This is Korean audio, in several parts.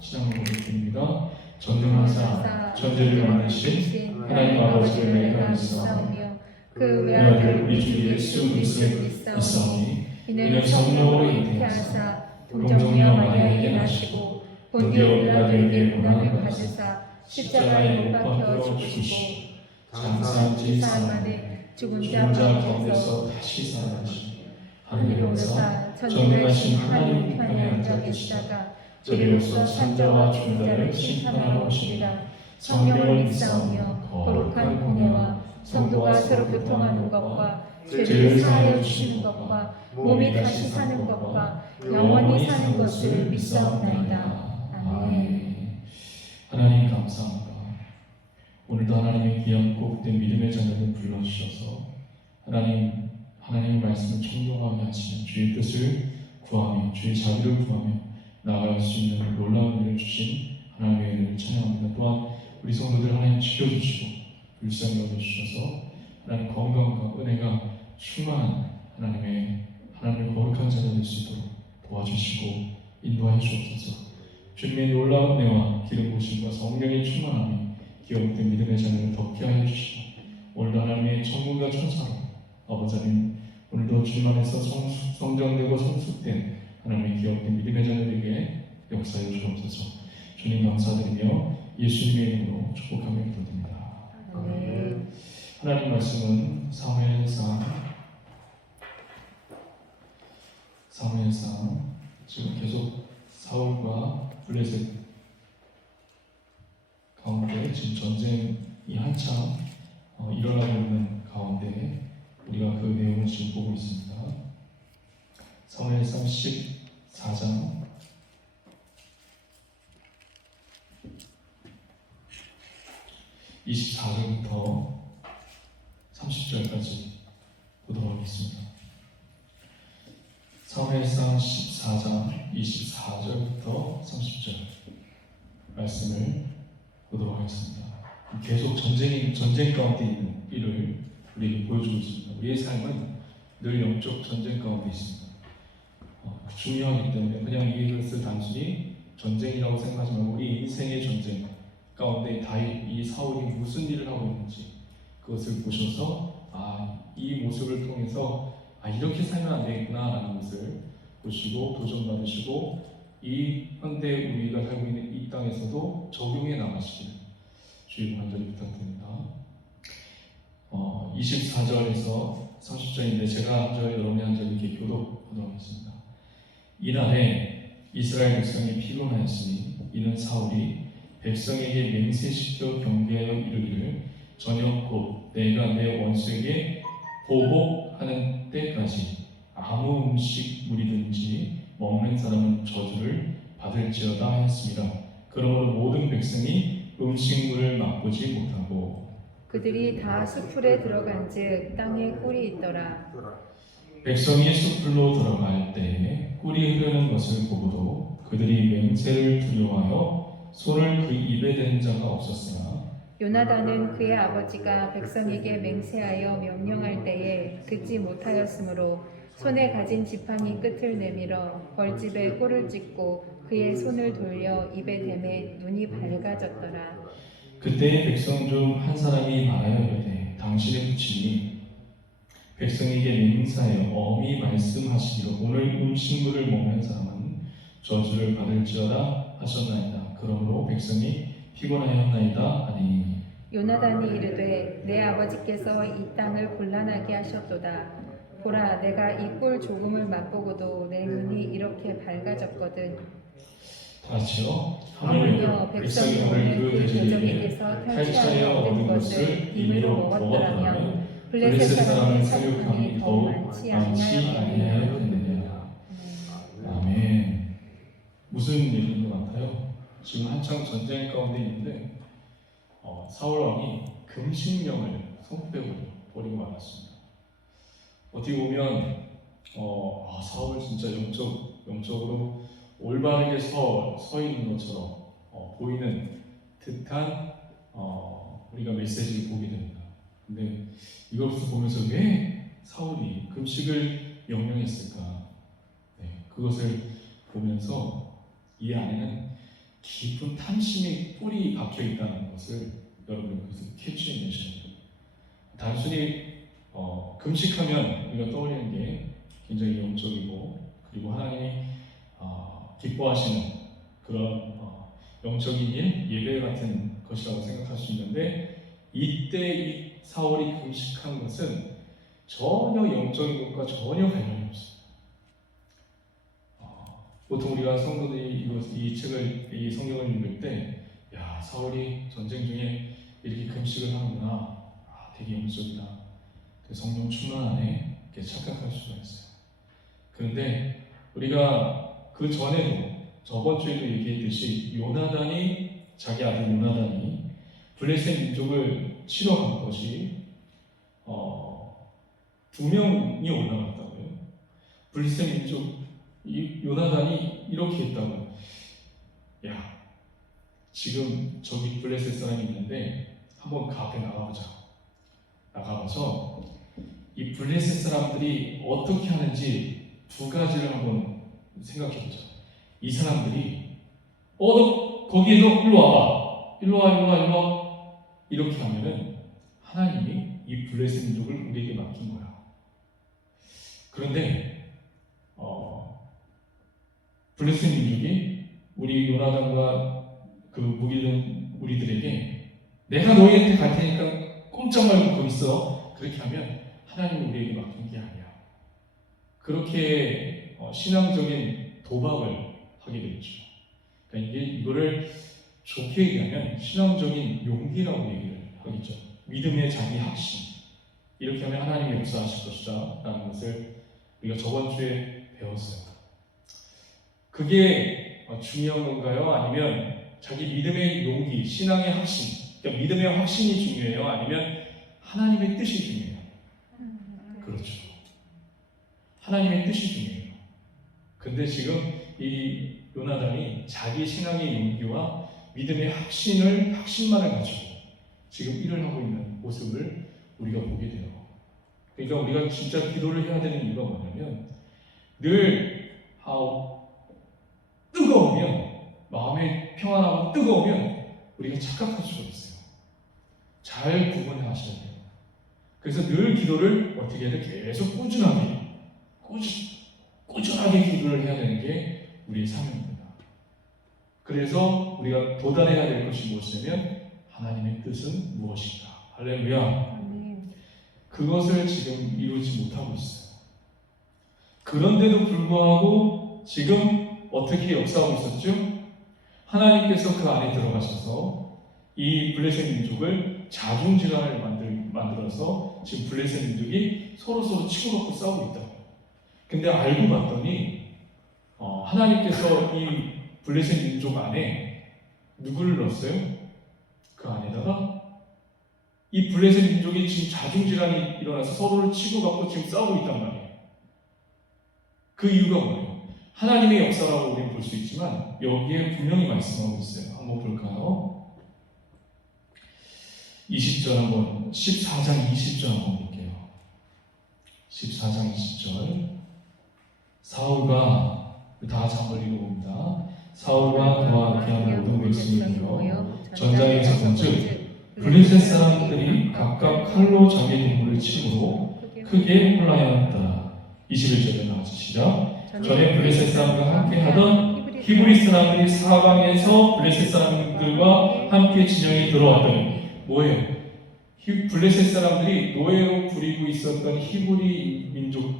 신앙을 고백드립니다. 전능하사 천지를 만드신 하나님 아버지를 내가 믿사오며 그 외아들 우리 주 예수 그리스도를 믿사오니 이는 성령으로 잉태하사 동정녀 마리아에게 나시고 본디오 빌라도에게 고난을 받으사 십자가에 못 박혀 죽으시고 장사한 지 사흘 만에 죽은 자 가운데서 다시 살아나시고 하늘에 오르사 전능하신 하나님 우편에 앉아 계시다가 저리로서 산자와 죽은 자를 심판하러 오시리라. 성령을 믿사오며 거룩한 공예와 성도가 서로 교통하는 것과 죄를 사하여 주시는 것과 몸이 다시 사는 것과 영원히 사는 것을 믿사옵나이다. 아멘. 하나님 감사합니다. 오늘도 하나님의 귀한 복된 믿음의 자녀를 불러주셔서 하나님의 말씀을 청종하게 하시며 주의 뜻을 구하며 주의 자비를 구하며 나아갈 수 있는 놀라운 일을 주신 하나님의 은혜를 찬양합니다. 또한 우리 성도들 하나님 지켜주시고 불쌍히 여겨주셔서 하나님 건강과 은혜가 충만한 하나님의 거룩한 자녀 될 수 있도록 도와주시고 인도하여 주옵소서. 주님의 놀라운 은혜와 기름 부으심과 성령의 충만함이 기업된 믿음의 자녀를 덮게 하여 주시고 오늘도 하나님의 천군과 천사로 아버지 하나님 오늘도 주님 안에서 성장되고 성숙된 하나님의 기업된 믿음의 자녀들에게 역사해 주옵소서. 주님 감사드리며 예수님의 이름으로 축복하며 기도드립니다. 아멘. 하나님 말씀은 사무엘상 지금 계속 사울과 블레셋 가운데 지금 전쟁이 한참 일어나고 있는 가운데 우리가 그 내용을 지금 보고 있습니다. 사무엘상 14장 24절부터 30절까지 보도록 하겠습니다. 사무엘상 14장 24절부터 30절 말씀을 보도록 하겠습니다. 계속 전쟁 가운데 있는 일을 우리에게 보여주고 있습니다. 우리의 삶은 늘 영적 전쟁 가운데 있습니다. 중요하기 때문에 그냥 이것을 단순히 전쟁이라고 생각하지 말고 우리 인생의 전쟁 가운데 이 사울이 무슨 일을 하고 있는지 그것을 보셔서 이 모습을 통해서 이렇게 살면 안 되겠구나 라는 것을 보시고 도전받으시고 이 현대 우리가 살고 있는 이 땅에서도 적용해 나가시기를 주의 간절히 부탁드립니다. 24절에서 30절인데 제가 한 절 여러분이 한 절 이렇게 교독하도록 하겠습니다. 이날에 이스라엘 백성이 피곤하였으니 이는 사울이 백성에게 맹세시켜 경계하여 이르기를 저녁 곧 내가 내 원수에게 보복하는 때까지 아무 음식물이든지 먹는 사람은 저주를 받을지어다 하였습니다. 그러므로 모든 백성이 음식물을 맛보지 못하고 그들이 다 숲풀에 들어간즉 땅에 꿀이 있더라. 백성이 숲풀로 들어갈 때 꿀이 흐르는 것을 보고도 그들이 맹세를 두려워하여 손을 그 입에 댄 자가 없었으나 요나단은 그의 아버지가 백성에게 맹세하여 명령할 때에 듣지 못하였으므로 손에 가진 지팡이 끝을 내밀어 벌집에 꿀을 찍고 그의 손을 돌려 입에 대매 눈이 밝아졌더라. 그때의 백성 중 한 사람이 말하여 이르되 당신의 부친이 백성에게 맹세하여 엄히 말씀하시기로 오늘 음식물을 먹는 사람은 저주를 받을지어다 하셨나이다. 그러므로 백성이 피곤하였나이다 하니 요나단이 이르되 내 아버지께서 이 땅을 곤란하게 하셨도다. 보라 내가 이 꿀 조금을 맛보고도 내 눈이 이렇게 밝아졌거든. 다시요. 하물며 백성이 오늘 그 대적에게서 탈취하여 얻은 것을 임의로 먹었더라면 블레셋 사람의 사륙함이 더욱 많지 아니하였겠느냐. 아멘. 무슨 일인 것 같아요? 지금 한창 전쟁 가운데 있는데 사울 왕이 금식령을 선포해버리고 말았습니다. 어떻게 보면 사울 진짜 영적으로 올바르게 서 있는 것처럼 보이는 듯한 우리가 메시지를 보게 됩니다. 근데 이것을 보면서 왜 사울이 금식을 명령했을까? 그것을 보면서 이 안에는 깊은 탐심의 뿔이 박혀 있다는 것을 여러분 그것을 캐치해내셔야 돼요. 단순히 금식하면 우리가 떠올리는 게 굉장히 영적이고 그리고 하나님이 기뻐하시는 그런 영적인 일, 예배 같은 것이라고 생각할 수 있는데 이때 이 사울이 금식한 것은 전혀 영적인 것과 전혀 관련이 없어요. 보통 우리가 성도들이 이 책을, 이 성경을 읽을 때, 야, 사울이 전쟁 중에 이렇게 금식을 하는구나. 되게 영적이다. 성령 충만하네. 이렇게 착각할 수가 있어요. 그런데 우리가 그 전에도 저번 주에도 얘기했듯이 자기 아들 요나단이 블레셋 민족을 치러간 것이 2명이 올라갔다고요. 블레셋 민족 이 요나단이 이렇게 했다고. 야, 지금 저기 블레셋 사람이 있는데 한번 그 앞에 나가보자. 나가봐서 이 블레셋 사람들이 어떻게 하는지 2가지를 한번 생각해보자. 이 사람들이 너 거기에서 일로 와봐. 일로 와. 이렇게 하면은 하나님이 이 블레셋 민족을 우리에게 맡긴 거야. 그런데 블레셋 민족이 우리 요나단과 그 무기든 우리들에게 내가 너희한테 갈 테니까 꼼짝 말고 거기 있어. 그렇게 하면 하나님이 우리에게 맡긴 게 아니야. 그렇게 신앙적인 도박을 하게 되죠. 그러니까 이거를 좋게 얘기하면 신앙적인 용기라고 얘기를 하겠죠. 믿음의 자기 확신. 이렇게 하면 하나님이 역사하실 것이다 라는 것을 우리가 저번 주에 배웠어요. 그게 중요한 건가요? 아니면 자기 믿음의 용기, 신앙의 확신, 그러니까 믿음의 확신이 중요해요? 아니면 하나님의 뜻이 중요해요? 그렇죠. 하나님의 뜻이 중요해요. 근데 지금 이 요나단이 자기 신앙의 용기와 믿음의 확신만을 가지고 지금 일을 하고 있는 모습을 우리가 보게 돼요. 그러니까 우리가 진짜 기도를 해야 되는 이유가 뭐냐면 늘 뜨거우면 마음이 평안하고 뜨거우면 우리가 착각할 수가 있어요. 잘 구분해 하셔야 돼요. 그래서 늘 기도를 어떻게 해야 돼? 계속 꾸준하게 기도를 해야 되는 게 우리의 사명입니다. 그래서 우리가 도달해야 될 것이 무엇이냐면 하나님의 뜻은 무엇인가. 할렐루야. 그것을 지금 이루지 못하고 있어요. 그런데도 불구하고 지금 어떻게 역사하고 있었죠? 하나님께서 그 안에 들어가셔서 이 블레셋 민족을 자중질환을 만들어서 지금 블레셋 민족이 서로 치고 받고 싸우고 있다. 근데 알고 봤더니 하나님께서 이 블레셋 민족 안에 누구를 넣었어요? 그 안에다가 이 블레셋 민족이 지금 자중질환이 일어나서 서로를 치고 받고 지금 싸우고 있단 말이에요. 그 이유가 뭐예요? 하나님의 역사라고 우리는 볼 수 있지만 여기에 분명히 말씀하고 있어요. 한번 볼까요? 20절 한번 14장 20절 한번 볼게요. 14장 20절 사울과 다 같이 한번 읽어봅니다. 사울과 그와 함께한 모든 백성이 모여 전장에서 본즉 블레셋 사람들이 각각 칼로 자기 동물을 치므로 크게 혼란하였다. 21절에 나와서 시작. 전에 블레셋 사람들과 함께 하던 히브리 사람들이 사방에서 블레셋 사람들과 함께 진영에 들어왔더니 뭐예요? 블레셋 사람들이 노예로 부리고 있었던 히브리인들이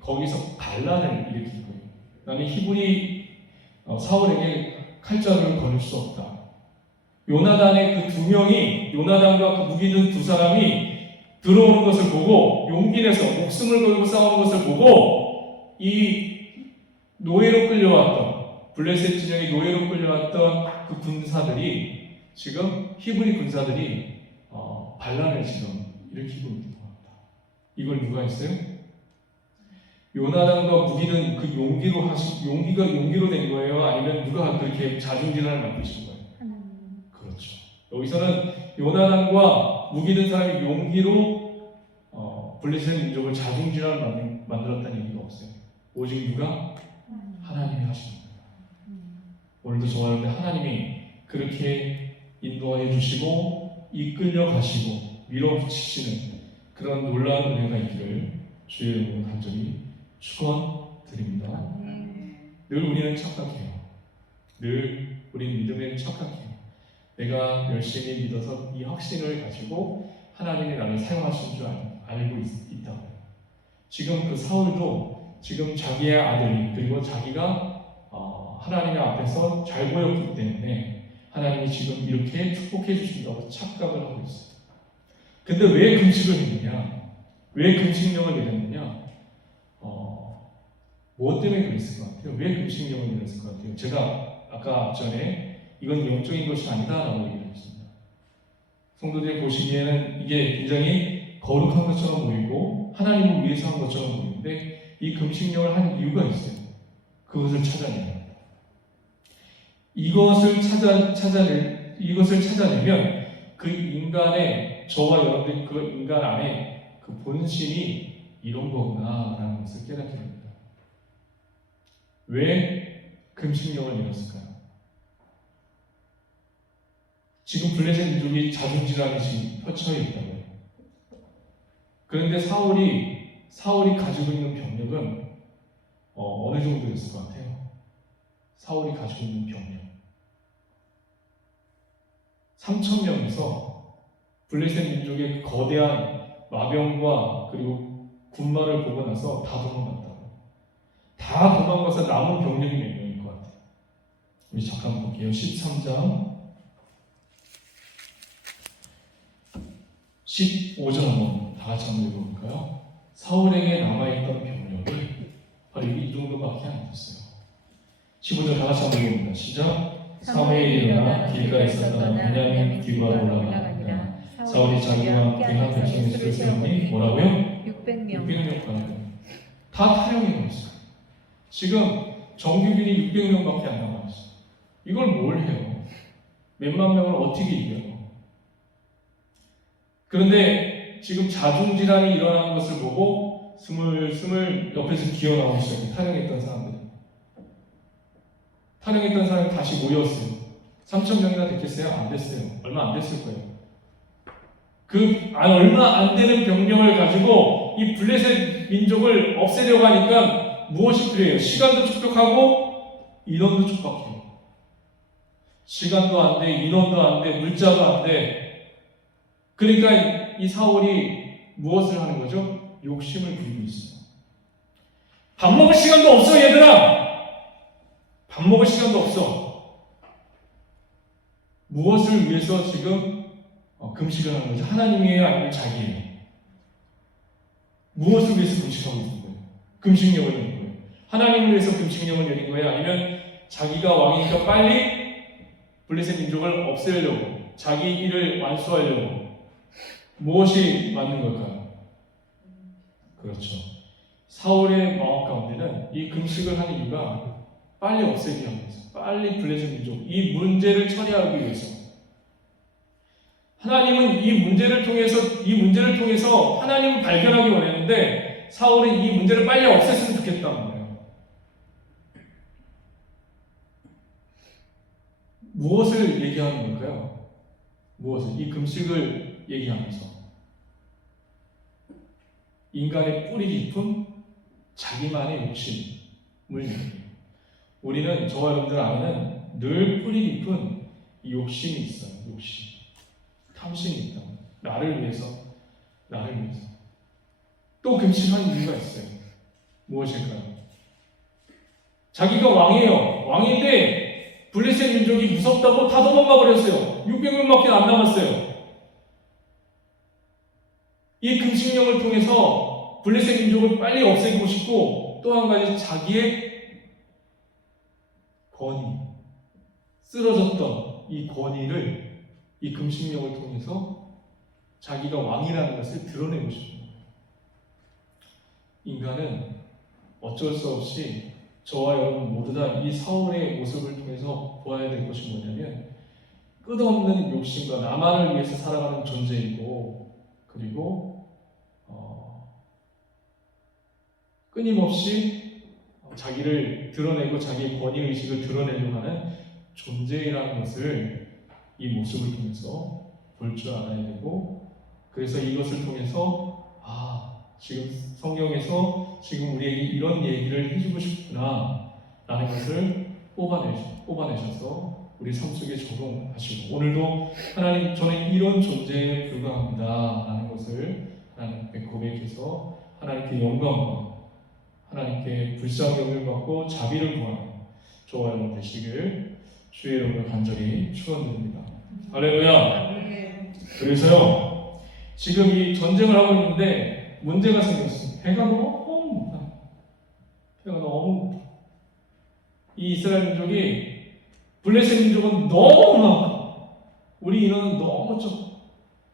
거기서 반란을 일으킨 거예요. 나는 히브리 사울에게 칼자루를 거둘 수 없다. 요나단의 그 2명이 요나단과 그 무기든 2사람이 들어오는 것을 보고 용기 내서 목숨을 걸고 싸우는 것을 보고 이 노예로 끌려왔던 블레셋 진영의 노예로 끌려왔던 그 군사들이 지금 히브리 군사들이 반란을 지금 일으키고 있는 것 같다. 이걸 누가 했어요? 요나단과 무기든 그 용기로 된 거예요? 아니면 누가 그렇게 자중질환을 만드신 거예요? 그렇죠. 여기서는 요나단과 무기든 사람이 용기로 블레셋 민족을 자중질환을 만들었다는 얘기가 없어요. 오직 누가? 하나님이 하시는 거예요. 오늘도 저와 여러분 하나님이 그렇게 인도해 주시고 이끌려 가시고 밀어붙이시는 그런 놀라운 은혜가 있기를 주의 이름으로 간절히 축원드립니다. 늘 우리는 착각해요. 늘 우리는 믿음에 착각해요. 내가 열심히 믿어서 이 확신을 가지고 하나님이 나를 사용하신 줄 알고 있다고요. 지금 그 사울도 지금 자기의 아들이 그리고 자기가 하나님의 앞에서 잘 보였기 때문에 하나님이 지금 이렇게 축복해 주신다고 착각을 하고 있어요. 근데 왜 금식을 했느냐? 왜 금식령을 내렸느냐? 무엇 때문에 그랬을 것 같아요? 왜 금식령을 내렸을 것 같아요? 제가 아까 앞전에 이건 영적인 것이 아니다라고 얘기를 했습니다. 성도들이 보시기에는 이게 굉장히 거룩한 것처럼 보이고 하나님을 위해서 한 것처럼 보이는데 이 금식령을 한 이유가 있어요. 그것을 찾아내요. 이것을 찾아내면 그 인간의 저와 여러분들 그 인간 안에 그 본심이 이런 거구나라는 것을 깨닫게 됩니다. 왜 금식령을 내렸을까요? 지금 블레셋 민족이 자존질환이 지금 펼쳐 있다고요. 그런데 사울이 가지고 있는 병력은 어느 정도였을 것 같아요? 사울이 가지고 있는 병력 3,000명에서 블레셋 민족의 거대한 마병과 그리고 군마를 보고 나서 다 도망갔다고. 다 도망가서 남은 병력이 몇 명일 것 같아요? 우리 잠깐 볼게요. 13장 15절 한번 다 같이 한번 읽어볼까요? 사울에게 남아있던 병력이 바로 이 정도밖에 안 됐어요. 15절 다 같이 한번 읽어봅니다. 시작. 사무엘이 일어나 길가에서 떠나 베냐민 기브아로 올라가니라. 사울이 자기와 함께한 백성의 수를 세우니 뭐라고요? 600명. 다 탈영해 버렸어요. 지금 정규군이 600명밖에 안 남아있어요. 이걸 뭘 해요? 몇만 명을 어떻게 이겨요? 그런데 지금 자중질환이 일어나는 것을 보고 스물스물 옆에서 기어나오기 시작해요. 탈영했던 사람들이. 탈영했던 사람이 다시 모였어요. 3,000명이나 됐겠어요? 안 됐어요. 얼마 안 됐을 거예요. 얼마 안 되는 병력을 가지고 이 블레셋 민족을 없애려고 하니까 무엇이 필요해요? 시간도 촉박하고 인원도 촉박해요. 시간도 안 돼, 인원도 안 돼, 물자도 안 돼. 그러니까 이 사울이 무엇을 하는 거죠? 욕심을 부리고 있어요. 밥 먹을 시간도 없어, 얘들아! 밥 먹을 시간도 없어. 무엇을 위해서 지금 금식을 하는 거죠? 하나님이에요? 아니면 자기예요? 무엇을 위해서 금식하고 있는 거예요? 금식령을 내린 거예요? 하나님을 위해서 금식령을 내린 거예요? 아니면 자기가 왕이니까 빨리 블레셋 민족을 없애려고 자기 일을 완수하려고 무엇이 맞는 걸까요? 그렇죠. 사울의 마음 가운데는 이 금식을 하는 이유가 빨리 없애기 위해서, 빨리 블레셋 민족, 이 문제를 처리하기 위해서. 하나님은 이 문제를 통해서 하나님을 발견하기 원했는데 사울은 이 문제를 빨리 없앴으면 좋겠다는 거예요. 무엇을 얘기하는 걸까요? 무엇을? 이 금식을 얘기하면서 인간의 뿌리 깊은 자기만의 욕심을 얘기해요. 우리는 저와 여러분들 안에는 늘 뿌리 깊은 욕심이 있어요. 욕심. 탐심이 있다. 나를 위해서. 또 금식하는 이유가 있어요. 무엇일까요? 자기가 왕이에요. 왕인데 블레셋 민족이 무섭다고 다 도망가 버렸어요. 600명밖에 안 남았어요. 이 금식령을 통해서 블레셋 민족을 빨리 없애고 싶고 또 한 가지 자기의 권위, 쓰러졌던 이 권위를 이 금식령을 통해서 자기가 왕이라는 것을 드러내고 싶은 거예요. 인간은 어쩔 수 없이 저와 여러분 모두 다 이 사울의 모습을 통해서 보아야 될 것이 뭐냐면 끝없는 욕심과 나만을 위해서 살아가는 존재이고 그리고 끊임없이 자기를 드러내고 자기의 권위의식을 드러내려고 하는 존재라는 것을 이 모습을 통해서 볼 줄 알아야 되고, 그래서 이것을 통해서 지금 성경에서 지금 우리에게 이런 얘기를 해주고 싶구나 라는 것을 뽑아내셔서 우리 삶 속에 적용하시고, 오늘도 하나님 저는 이런 존재에 불과합니다 라는 것을 하나님께 고백해서 하나님께 영광과 하나님께 불쌍히 여김을 받고 자비를 구하는 저와 여러분 되시길 주의 이름으로 간절히 축원드립니다. 할렐루야. 그래서요, 지금 이 전쟁을 하고 있는데 문제가 생겼어요. 배가 너무 고파. 배가 너무 고파. 이 이스라엘 민족이 블레셋 민족은 너무 많고 우리 인원은 너무 적고,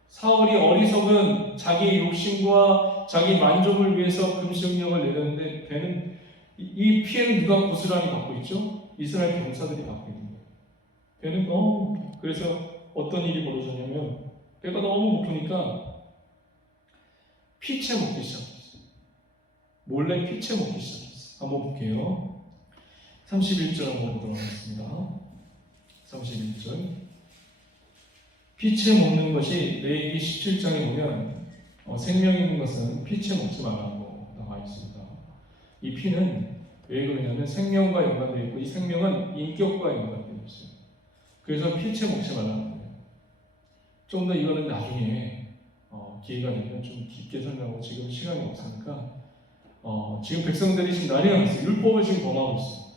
사울이 어리석은 자기의 욕심과 자기 만족을 위해서 금식령을 내렸는데 배는 이 피해는 누가 고스란히 받고 있죠? 이스라엘 병사들이 받고 있는 거예요. 배는 너무 고파. 그래서 어떤 일이 벌어졌냐면 배가 너무 고프니까 피채 먹기 시작했어요. 몰래 피채 먹기 시작했어요. 한번 볼게요. 31절 한번 보도록 하겠습니다. 31절. 피채 먹는 것이 레위기 17장에 보면 생명 있는 것은 피채 먹지 말라고 나와 있습니다. 이 피는 왜 그러냐면 생명과 연관되어 있고, 이 생명은 인격과 연관되어 있어요. 그래서 피채 먹지 말라는 거예요. 좀 더 이거는 나중에 기회가 되면 좀 깊게 설명하고, 지금 시간이 없으니까 지금 백성들이 지금 난리가 났어요. 율법을 지금 범하고 있어요.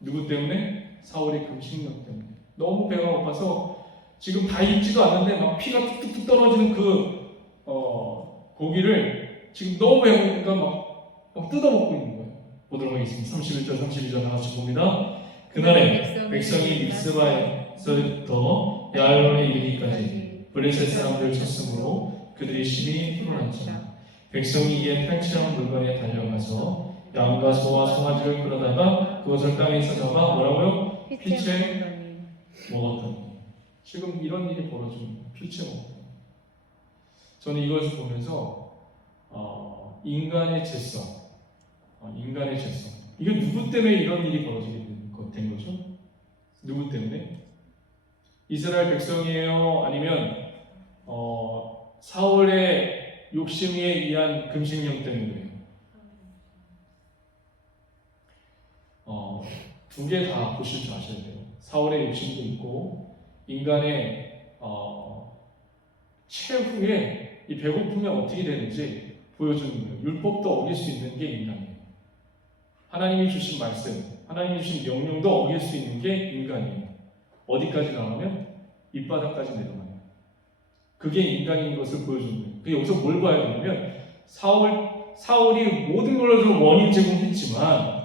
누구 때문에? 사울의 금식령 때문에. 너무 배가 고파서 지금 다 익지도 않는데 막 피가 뚝뚝뚝 떨어지는 그 고기를 지금 너무 배고프니까 막 뜯어먹고 있는 거예요. 보도록 하겠습니다. 31절 32절 하나씩 봅니다. 그날에 백성이 믹스바에서부터 야알론에 이르기까지 블레셋 사람들을 쳤으므로 그들이 심히 피곤했지라. 백성이 이에 탈취한 물건에 달려가서 양과 소와 송아지를 끌어다가 그것을 땅에서 잡아 뭐라고요? 피채 먹었더니. 지금 이런 일이 벌어집니다. 피채 먹었더니. 저는 이것을 보면서 인간의 죄성, 인간의 죄성. 이게 누구 때문에 이런 일이 벌어지게 된 거죠? 누구 때문에? 이스라엘 백성이에요? 아니면 사울의 욕심에 의한 금식령 때문에? 두 개 다 보실 줄 아셔야 돼요. 사울의 욕심도 있고, 인간의 최후에 이 배고프면 어떻게 되는지 보여주는 거예요. 율법도 어길 수 있는 게 인간이에요. 하나님이 주신 말씀, 하나님이 주신 명령도 어길 수 있는 게 인간이에요. 어디까지 나오면 밑바닥까지 내려가요. 그게 인간인 것을 보여주는 거예요. 여기서 뭘 봐야 되냐면, 사울이 모든 걸로 원인 제공했지만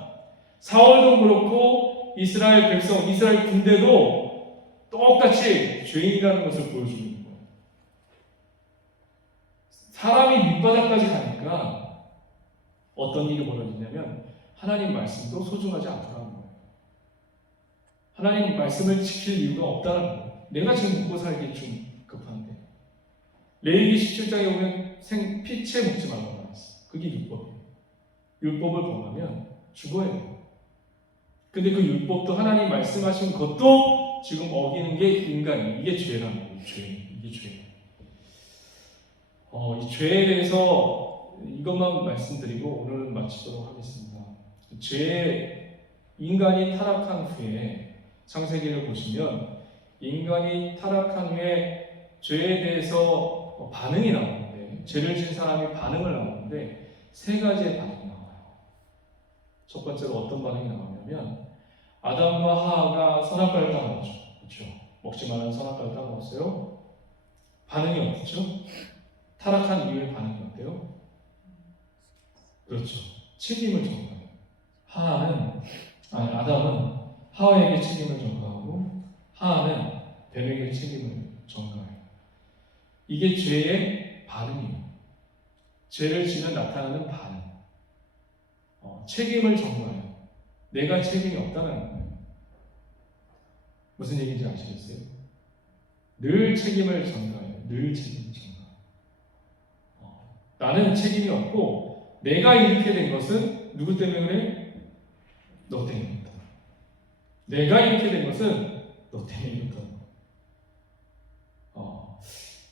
사울도 그렇고 이스라엘 백성, 이스라엘 군대도 똑같이 죄인이라는 것을 보여주는 거예요. 사람이 밑바닥까지 가니까 어떤 일이 벌어지냐면 하나님 말씀도 소중하지 않다는 거예요. 하나님 말씀을 지킬 이유가 없다는 거예요. 내가 지금 먹고 살기 좀 급한데. 레위기 17장에 보면 피채 먹지 말라고 말했어요. 그게 율법이에요. 율법을 범하면 죽어야 돼요. 근데 그 율법도 하나님 말씀하신 것도 지금 어기는 게 인간이에요. 이게 죄라는 거예요. 이게 죄. 이 죄에 대해서 이것만 말씀드리고 오늘 마치도록 하겠습니다. 인간이 타락한 후에 창세기를 보시면 인간이 타락한 후에 죄에 대해서 반응이 나오는데, 죄를 진 사람이 반응을 나오는데 세 가지의 반응이 나와요. 첫 번째로 어떤 반응이 나오냐면, 아담과 하하가 선악과를 따먹었죠. 그렇죠? 먹지 말라는 선악과를 따먹었어요. 반응이 어떻죠? 타락한 이후의 반응이 어때요? 그렇죠. 책임을 전가해요. 아담은 하와에게 책임을 전가하고 하하는 뱀에게 책임을 전가해요. 이게 죄의 반응이에요. 죄를 지면 나타나는 반응. 책임을 전가해요. 내가 책임이 없다는 거예요. 무슨 얘기인지 아시겠어요? 늘 책임을 전가해요. 늘 책임을 전가해요. 나는 책임이 없고 내가 이렇게 된 것은 누구 때문에 그래? 너 때문이다. 내가 이렇게 된 것은 너 때문에 이렇다.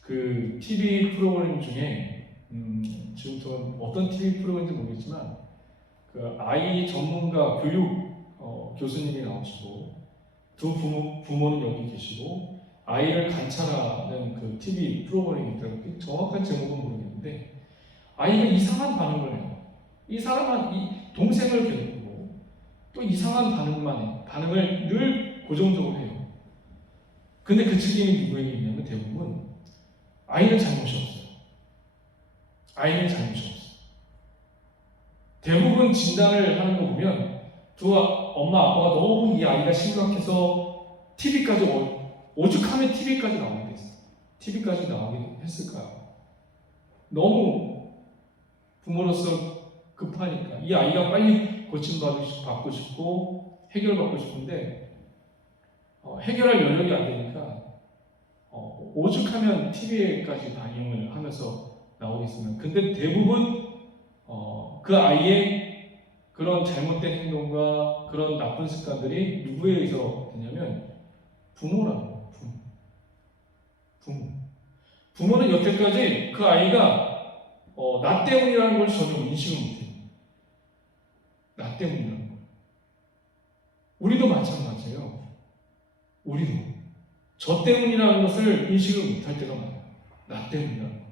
그 TV 프로그램 중에 지금 저 어떤 TV 프로그램인지 모르겠지만 그 아이 전문가 교육 교수님이 나오시고 두 부모는 여기 계시고 아이를 관찰하는 그 TV 프로그램이 있더라고요. 정확한 제목은 모르겠는데 아이가 이상한 반응을 해요. 이 동생을 괴롭히고 또 이상한 반응을 늘 고정적으로 해요. 근데 그 책임이 누구에게 있냐면 대부분 아이는 잘못이 없어요. 아이는 잘못이 없어요. 대부분 진단을 하는 거 보면 두 엄마 아빠가 너무 이 아이가 심각해서 TV까지 오죽하면 TV까지 나오게 됐어요. TV까지 나오게 했을까요? 너무 부모로서 급하니까 이 아이가 빨리 고침받고 싶고 해결받고 싶은데 해결할 여력이 안 되니까 오죽하면 TV에까지 반영을 하면서 나오겠으면 근데 대부분 그 아이의 그런 잘못된 행동과 그런 나쁜 습관들이 누구에 의해서 되냐면 부모라고. 부모는 여태까지 그 아이가 나 때문이라는 걸 전혀 인식을 못해요. 나 때문이라는 걸. 우리도 마찬가지예요. 우리도 저 때문이라는 것을 인식을 못할 때가 많아요. 나 때문이라는 걸.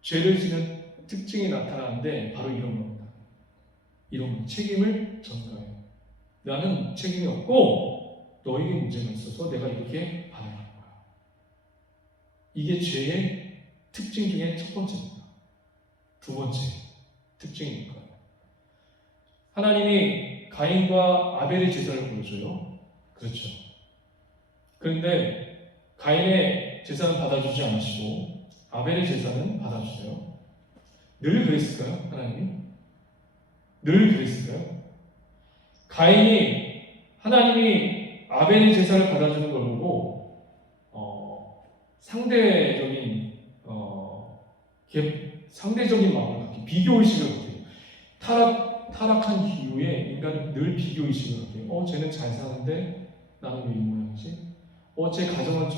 죄를 지는 특징이 나타나는데 바로 이런 겁니다. 이런 책임을 전가해요. 나는 책임이 없고 너에게 문제가 있어서 내가 이렇게 반응하는 거야. 이게 죄의 특징 중에 첫 번째입니다. 두 번째 특징일 거예요. 하나님이 가인과 아벨의 제사를 보여줘요. 그렇죠. 그런데 가인의 제사는 받아주지 않으시고 아벨의 제사는 받아주세요. 늘 그랬을까요? 하나님이? 늘 그랬을까요? 하나님이 아벨의 제사를 받아주는 걸 보고 상대적인 마음을 갖게 비교의식을 갖게 타락한 이후에 인간은 늘 비교의식을 갖게 쟤는 잘 사는데 나는 왜 이 모양이지? 제 가정은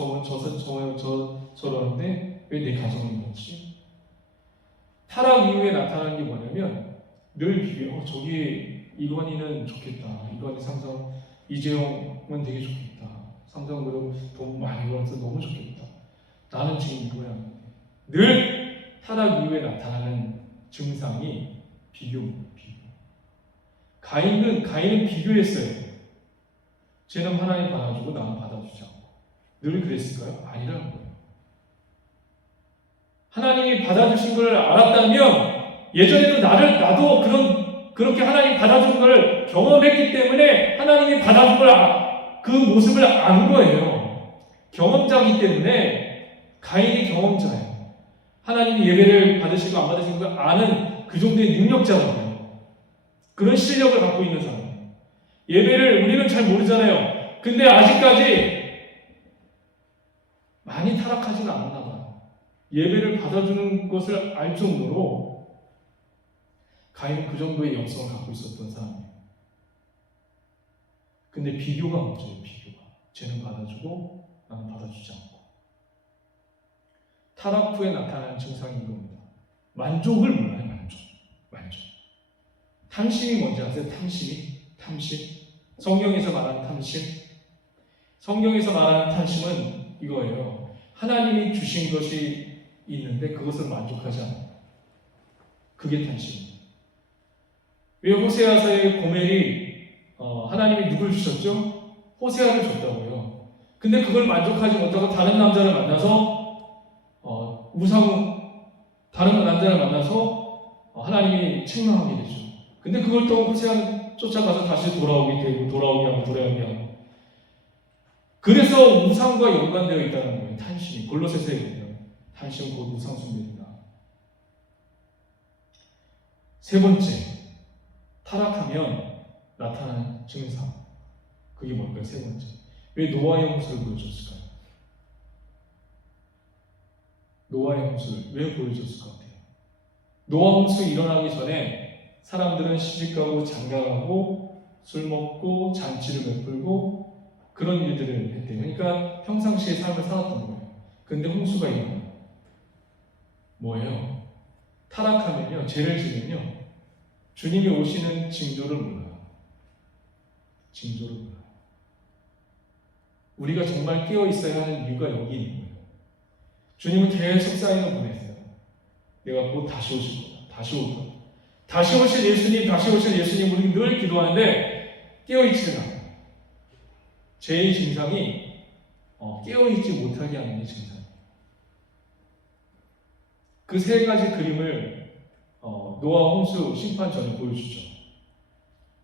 저러는데 왜 내 가정은 이렇지? 타락 이후에 나타나는 게 뭐냐면 늘 비교. 저기 이건희는 좋겠다. 이건희 삼성 이재용은 되게 좋겠다. 삼성그룹 돈 많이 벌어서 너무 좋겠다. 나는 지금 이거야. 늘 타락 이후에 나타나는 증상이 비교입니다. 가인은 비교했어요. 쟤는 하나님 받아주고 나는 받아주지 않고. 늘 그랬을까요? 아니라는 거예요. 하나님이 받아주신 걸 알았다면 예전에도 나도 그렇게 하나님 받아준 걸 경험했기 때문에 하나님이 받아준 그 모습을 안 거예요. 경험자이기 때문에 가인이 경험자예요. 하나님이 예배를 받으시고 안 받으시는 걸 아는 그 정도의 능력자거든요. 그런 실력을 갖고 있는 사람이에요. 예배를 우리는 잘 모르잖아요. 근데 아직까지 많이 타락하지는 않았나 봐요. 예배를 받아주는 것을 알 정도로 가인은 그 정도의 영성을 갖고 있었던 사람이에요. 근데 비교가 문제예요. 비교가. 쟤는 받아주고 나는 받아주지 않고. 타락 후에 나타나는 증상인 겁니다. 만족을 몰라요. 만족. 탐심이 뭔지 아세요? 탐심. 성경에서 말하는 탐심. 성경에서 말하는 탐심은 이거예요. 하나님이 주신 것이 있는데 그것을 만족하지 않아요. 그게 탐심입니다. 왜 호세아서의 고멜이 하나님이 누굴 주셨죠? 호세아를 줬다고요. 근데 그걸 만족하지 못하고 다른 남자를 만나서 다른 남자를 만나서 하나님이 책망하게 되죠. 근데 그걸 또 호세아는 쫓아가서 다시 돌아오게 하고. 그래서 우상과 연관되어 있다는 거예요. 탐심이. 골로새서에 보면 탐심은 곧 우상 숭배이다. 세 번째, 타락하면 나타나는 증상. 그게 뭘까요? 세 번째. 왜 노아의 홍수를 보여줬을까요? 노아의 홍수를 왜 보여줬을 것 같아요? 노아 홍수 일어나기 전에 사람들은 시집가고 장가가고 술 먹고 잔치를 베풀고 그런 일들을 했대요. 그러니까 평상시에 삶을 살았던 거예요. 근데 홍수가 일어나요. 뭐예요? 타락하면요, 죄를 지면요, 주님이 오시는 징조를 몰라요. 징조를 몰라요. 우리가 정말 깨어 있어야 하는 이유가 여기 있는 거예요. 주님은 계속 사인을 보냈어요. 내가 곧 다시 오실 거다. 다시 올 거다. 다시 오실 예수님, 다시 오실 예수님, 우리는 늘 기도하는데 깨어있지는 않아요. 죄의 증상이 깨어있지 못하게 하는 게 증상이에요. 그 세 가지 그림을 노아 홍수 심판 전에 보여주죠.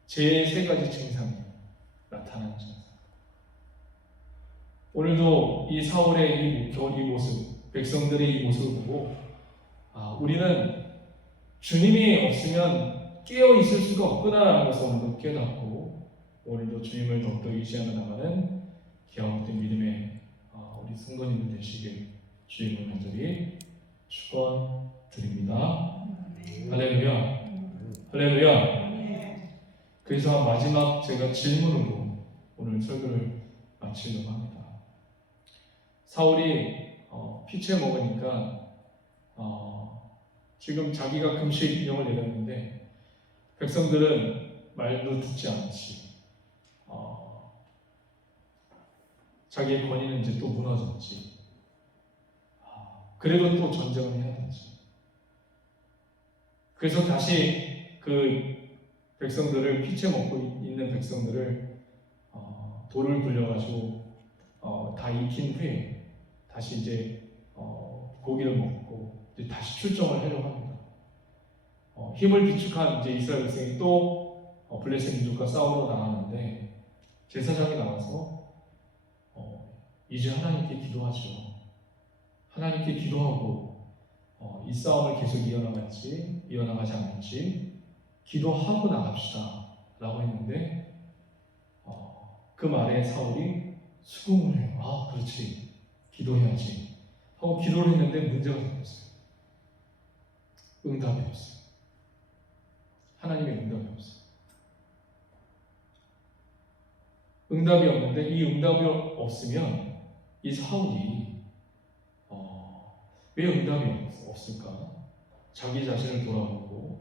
죄의 세 가지 증상이 나타나는 증상. 오늘도 이 사울의 이 모습, 백성들의 이 모습을 보고 우리는 주님이 없으면 깨어 있을 수가 없구나라는 것을 오늘도 깨닫고 오늘도 주님을 더욱더 의지하며 나가는 기왕된 믿음의 우리 성도님들 되시길 주님을 간절히 축원드립니다. 할렐루야. 할렐루야. 그래서 마지막 제가 질문으로 오늘 설교를 마치려고 합니다. 사울이 피채 먹으니까 지금 자기가 금식 명을 내렸는데 백성들은 말도 듣지 않지. 자기의 권위는 이제 또 무너졌지. 그래도 또 전쟁을 해야 되지. 그래서 다시 그 백성들을 피채 먹고 있는 백성들을 돌을 굴려가지고 다 익힌 후에 다시 이제 고기를 먹고 이제 다시 출정을 하려고 합니다. 힘을 비축한 이제 이스라엘 백성이 또 블레셋 민족과 싸우러 나가는데 제사장이 나와서 이제 하나님께 기도하죠. 하나님께 기도하고 이 싸움을 계속 이어나가지 않을지 기도하고 나갑시다 라고 했는데 그 말에 사울이 수긍을 해요. 그렇지, 기도해야지 하고 기도를 했는데 문제가 생겼어요. 응답이 없어요. 하나님의 응답이 없어요. 응답이 없는데 이 응답이 없으면 이 사울이 왜 응답이 없을까? 자기 자신을 돌아보고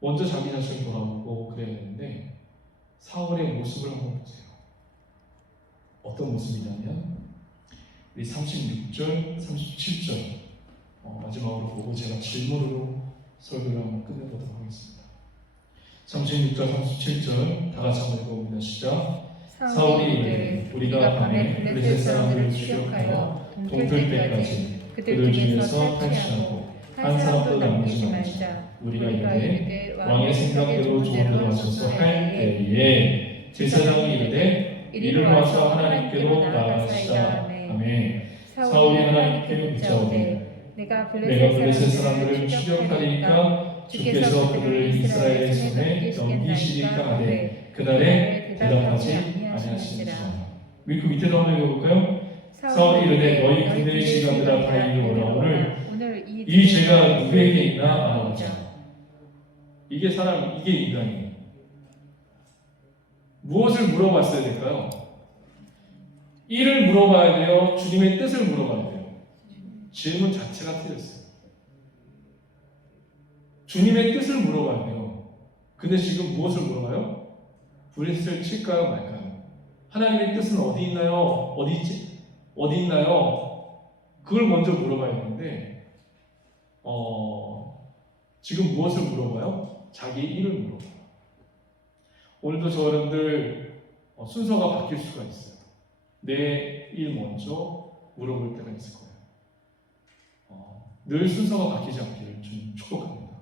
먼저 자기 자신을 돌아보고 그래야 되는데 사울의 모습을 한번 보세요. 어떤 모습이냐면 우리 36절, 37절 마지막으로 보고 제가 질문으로 설교를 한번 끝내보도록 하겠습니다. 36절, 37절 다 같이 한번 읽어봅니다. 시작. 사울이 이르되 우리가 밤에 블레셋 사람들을 추격하여 동틀 때까지 그들 중에서 탈취하고 한 사람도 남기지 말자. 우리가 이르되 왕의 생각대로 좋은 대로 하소서 할 때에 제사장이 이르되 이를 와서 하나님께로 나아가시다. 아멘. 사울이 하나님께 묻자오되 내가 블레셋 사람들을 추격하리까 주께서 그들을 이스라엘의 손에 넘기시리까 하되 그날에 대답하지 아니하시니라. 그 밑에도 한번 읽어볼까요? 사울이 이르되 너희 군대의 지휘관들아 다 이르오라. 오늘 이 죄가 누구에게 있나 알아보자. 이게 인간이에요. 무엇을 물어봤어야 될까요? 이를 물어봐야 돼요? 주님의 뜻을 물어봐야 돼요? 질문 자체가 틀렸어요. 주님의 뜻을 물어봐야 돼요. 근데 지금 무엇을 물어봐요? 블레셋을 칠까요 말까요? 하나님의 뜻은 어디 있나요? 어디 있나요? 그걸 먼저 물어봐야 되는데 지금 무엇을 물어봐요? 자기 일을 물어봐요. 오늘도 저여러분들 순서가 바뀔 수가 있어요. 내 일 먼저 물어볼 때가 있을 거예요. 늘 순서가 바뀌지 않기를 주님 축복합니다.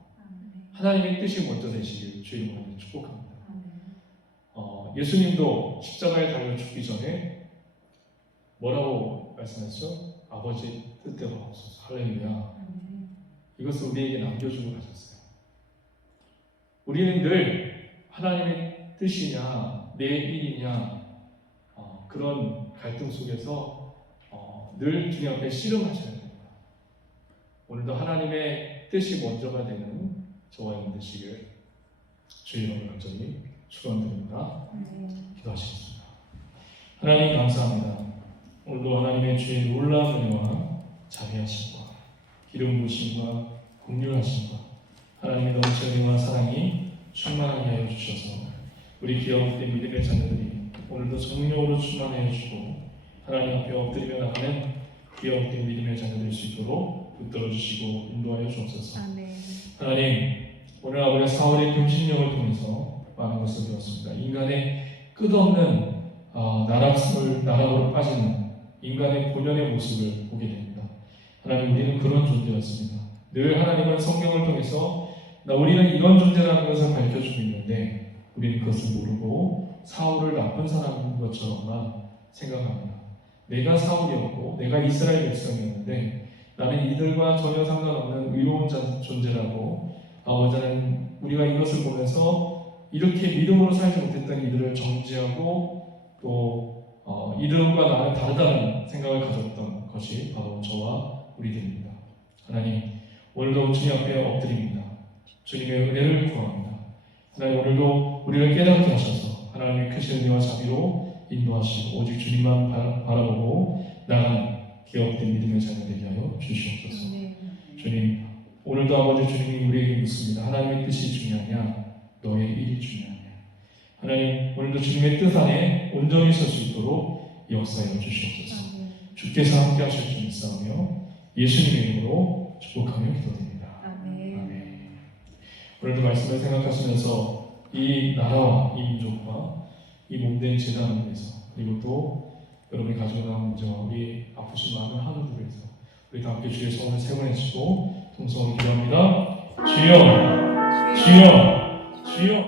하나님의 뜻이 먼저 되시길 주님으로 축복합니다. 예수님도 십자가에 달려 죽기 전에 뭐라고 말씀하셨죠? 아버지 뜻대로 하옵소서. 할렐루야. 이것을 우리에게 남겨주고 가셨어요. 우리는 늘 하나님의 뜻이냐 내 일이냐 그런 갈등 속에서 늘 주님 앞에 씨름하셔야 됩니다. 오늘도 하나님의 뜻이 먼저가 되는 저와 여러분 되시길 주의 이름으로 간절히 축원드립니다. 기도하시겠습니다. 하나님 감사합니다. 오늘도 하나님의 주의 놀라운 은혜와 자비하심과 기름 부으심과 긍휼하심과 하나님의 넘치는 은혜와 사랑이 충만하게 하여 주셔서 우리 기업된 믿음의 자녀들이 오늘도 성령으로 충만하여 주고 하나님 앞에 엎드리며 나가는 기업된 믿음의 자녀들이 될 수 있도록 붙들어 주시고 인도하여 주옵소서. 아멘. 하나님, 오늘 아버지 사울의 금신령을 통해서 많은 것을 배웠습니다. 인간의 끝없는 나락으로 빠지는 인간의 본연의 모습을 보게 됩니다. 하나님, 우리는 그런 존재였습니다. 늘 하나님은 성경을 통해서 우리는 이런 존재라는 것을 밝혀주고 있는데 우리는 그것을 모르고 사울을 나쁜 사람인 것처럼만 생각합니다. 내가 사울이었고 내가 이스라엘 백성이었는데 나는 이들과 전혀 상관없는 의로운 존재라고 아버지는 우리가 이것을 보면서 이렇게 믿음으로 살지 못했던 이들을 정죄하고 또 이들과 나는 다르다는 생각을 가졌던 것이 바로 저와 우리들입니다. 하나님, 오늘도 주님 앞에 엎드립니다. 주님의 은혜를 구합니다. 하나님, 오늘도 우리를 깨닫게 하셔서 하나님의 크신 은혜와 자비로 인도하시고 오직 주님만 바라보고 나가는 기업된 믿음의 자녀 되게 하여 주시옵소서. 주님, 오늘도 아버지 주님이 우리에게 묻습니다. 하나님의 뜻이 중요하냐? 너의 일이 중요하냐? 하나님, 오늘도 주님의 뜻 안에 온전히 설 수 있도록 역사하여 주시옵소서. 주께서 함께 하실 줄 믿사오며 예수님의 이름으로 축복하며 기도드립니다. 아멘. 오늘도 말씀을 생각하시면서 이 나라와 이 민족과 이 몸된 재단을 위해서 그리고 또 여러분이 가지고 나온 문제와 우리 아프신 많은 하늘들을 위해서 우리 다 함께 주의 성을 세 번 외치고 통성으로 기도합니다. 주여, 주여, 주여.